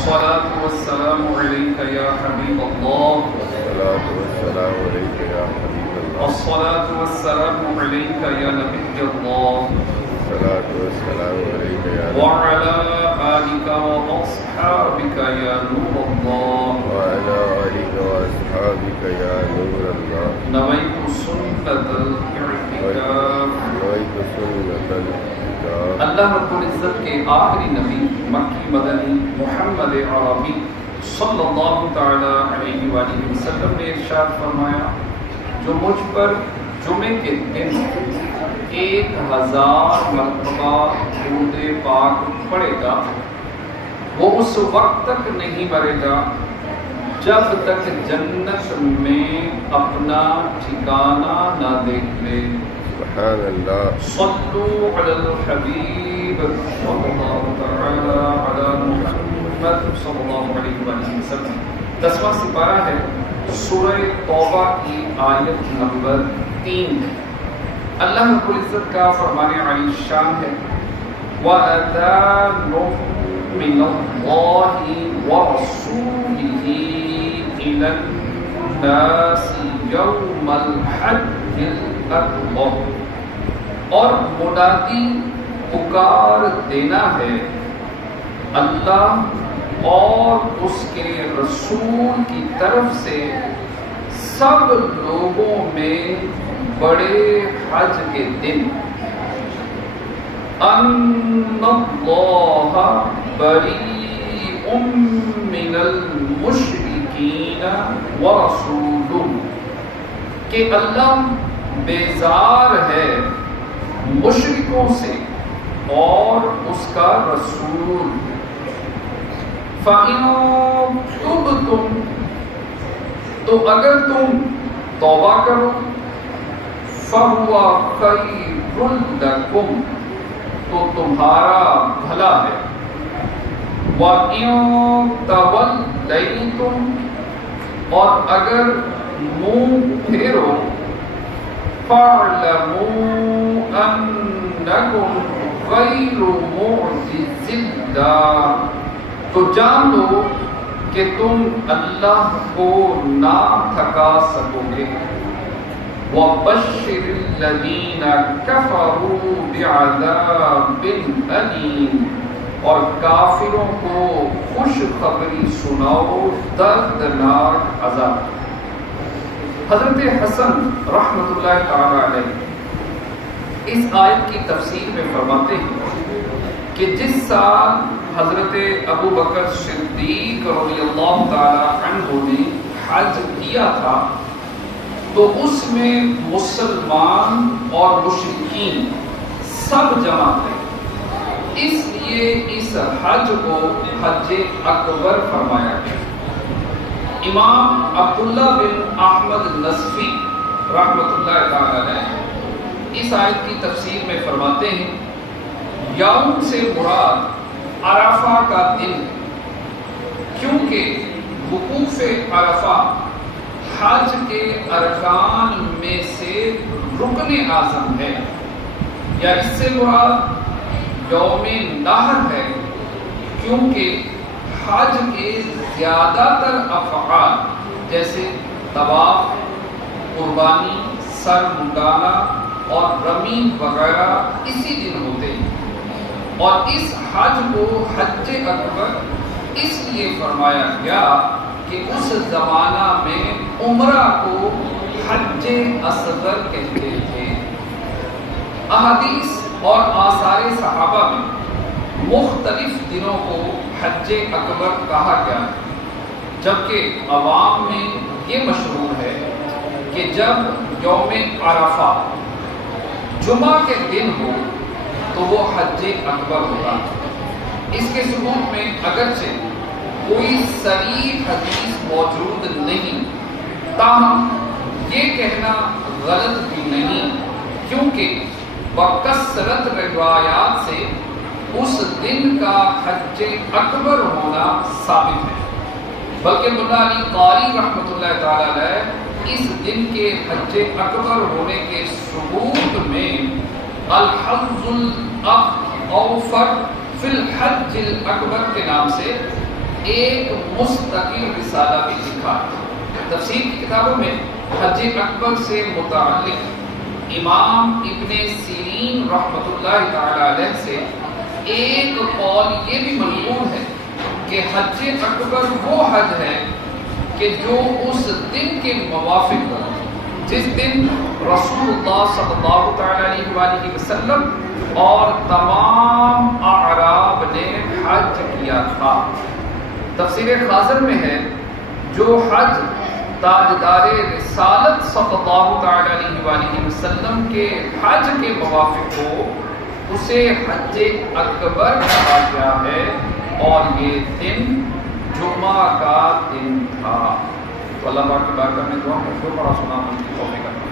الصلاة والسلام عليك يا حبيب الله. الصلاة والسلام عليك يا حبيب الله. الصلاة والسلام عليك يا نبي الله. الصلاة والسلام عليك يا نبي الله. وعلى آلك وأصحابك يا نور الله. وعلى آلك وأصحابك يا نور الله. نويت سنة الاعتكاف. نويت سنة الاعتكاف. اللہ رب العزت کے آخری نبی مکی مدنی محمد عربی صلی اللہ تعالی علیہ وآلہ وسلم نے ارشاد فرمایا، جو مجھ پر جمعے کے دن 1000 مرتبہ درود پاک پڑھے گا، وہ اس وقت تک نہیں مرے گا جب تک جنت میں اپنا ٹھکانہ نہ دیکھ لے۔ سبحان اللہ۔ صلو علی الحبیب صلی اللہ تعالی علی محمد صلی اللہ علیہ وسلم۔ 10واں سپارہ ہے سورہ توبہ کی آیت نمبر 3۔ اللہ رب العزت کا فرمان علی شان ہے، وَأَذَانٌ مِّنَ اللَّهِ وَرَسُولِهِ إِلَى النَّاسِ يَوْمَ الْحَجِّ الْأَكْبَرِ، اور منادی پکار دینا ہے اللہ اور اس کے رسول کی طرف سے سب لوگوں میں بڑے حج کے دن، ان اللہ بریء من المشرکین ورسولہ، کہ اللہ بیزار ہے مشرکوں سے اور اس کا رسول۔ فَإِن تُبْتُمْ، تو اگر تم توبہ کرو، فَهُوَ خَيْرٌ لَكُمْ، تو تمہارا بھلا ہے۔ وَإِن تَوَلَّيْتُمْ، اور اگر منہ پھیرو، فَاعْلَمُوا أَنَّكُمْ غَيْرُ مُعْجِزِ اللَّهِ، تو جان لو کہ تم اللہ کو نہ تھکا سکو گے۔ وَبَشِّرِ الَّذِينَ كَفَرُوا بِعَذَابٍ أَلِيمٍ، اور کافروں کو خوشخبری سناؤ دردناک عذاب۔ حضرت حسن رحمۃ اللہ تعالی علیہ اس آیت کی تفسیر میں فرماتے ہیں کہ جس سال حضرت ابو بکر صدیق رضی اللہ تعالی عنہ نے حج کیا تھا تو اس میں مسلمان اور مشرکین سب جمع تھے، اس لیے اس حج کو حج اکبر فرمایا گیا۔ امام عبداللہ بن احمد نصفی رحمۃ اللہ تعالی علیہ اس آیت کی تفسیر میں فرماتے ہیں، یوم سے مراد عرفہ کا دن، کیونکہ وقوف عرفہ حج کے ارکان میں سے رکن اعظم ہے، یا اس سے مراد یوم نحر ہے، کیونکہ حج کے زیادہ تر افعال جیسے طواف، قربانی، سر منڈانا اور رمی وغیرہ اسی دن ہوتے ہیں، اور اس حج کو حج اکبر اس لیے فرمایا گیا کہ اس زمانہ میں عمرہ کو حج اصغر کہتے تھے۔ احادیث اور آثار صحابہ میں مختلف دنوں کو حج اکبر کہا گیا ہے، جبکہ عوام میں یہ مشہور ہے کہ جب یوم عرفہ جمعہ کے دن ہو تو وہ حج اکبر ہوگا۔ اس کے ثبوت میں اگرچہ کوئی صریح حدیث موجود نہیں، تاہم یہ کہنا غلط بھی نہیں، کیونکہ بکثرت روایات سے اس دن کا حج اکبر ہونا ثابت ہے۔ بلکہ مولانا علی قاری رحمۃ اللہ تعالی علیہ اس دن کے حج اکبر ہونے کے ثبوت میں الحظ الاوفر فی الحج الاکبر کے نام سے ایک مستقل رسالہ بھی لکھا ہے۔ تفسیر کی کتابوں میں حج اکبر سے متعلق امام ابن سیرین رحمۃ اللہ تعالی علیہ سے ایک قول یہ بھی منقول ہے کہ حج اکبر وہ حج ہے کہ جو اس دن کے موافق ہو جس دن رسول اللہ صلی اللہ تعالی علیہ وآلہ وسلم اور تمام اعراب نے حج کیا تھا۔ تفسیر خازن میں ہے جو حج تاجدار رسالت صلی اللہ تعالی علیہ وآلہ وسلم کے حج کے موافق ہو اسے حج اکبر کہا گیا ہے، اور یہ دن جمعہ کا دن تھا۔ تو اللہ پاک کی بارگاہ میں دعا ہے جو پڑھا سنا ہم کی توفیق عطا